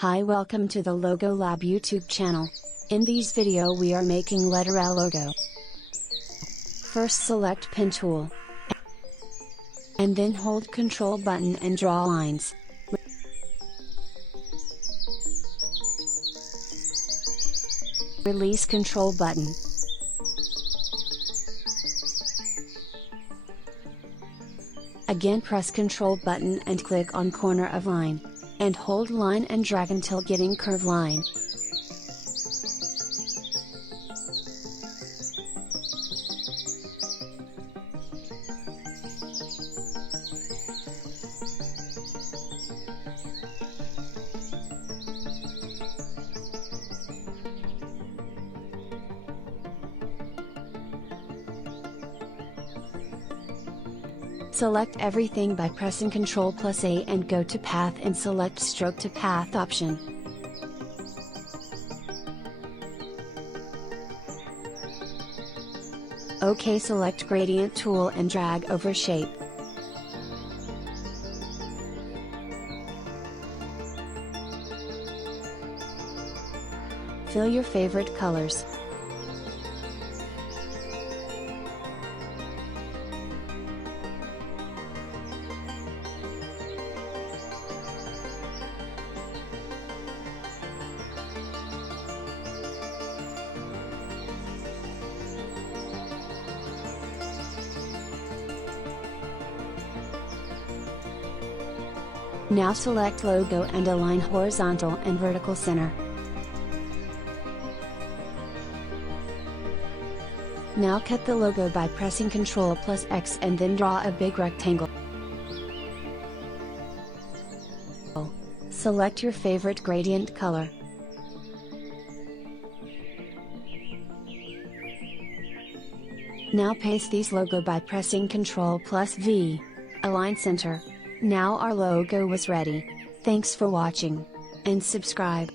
Hi, welcome to the Logo Lab YouTube channel. In this video we are making letter L logo. First select pen tool. And then hold Ctrl button and draw lines. Release Ctrl button. Again press Ctrl button and click on corner of line. And hold line and drag until getting curve line. Select everything by pressing Ctrl+A and go to Path and select Stroke to Path option. OK, select Gradient tool and drag over shape. Fill your favorite colors. Now select logo and align horizontal and vertical center. Now cut the logo by pressing Ctrl+X and then draw a big rectangle. Select your favorite gradient color. Now paste these logo by pressing Ctrl+V. Align center. Now our logo was ready. Thanks for watching. And subscribe.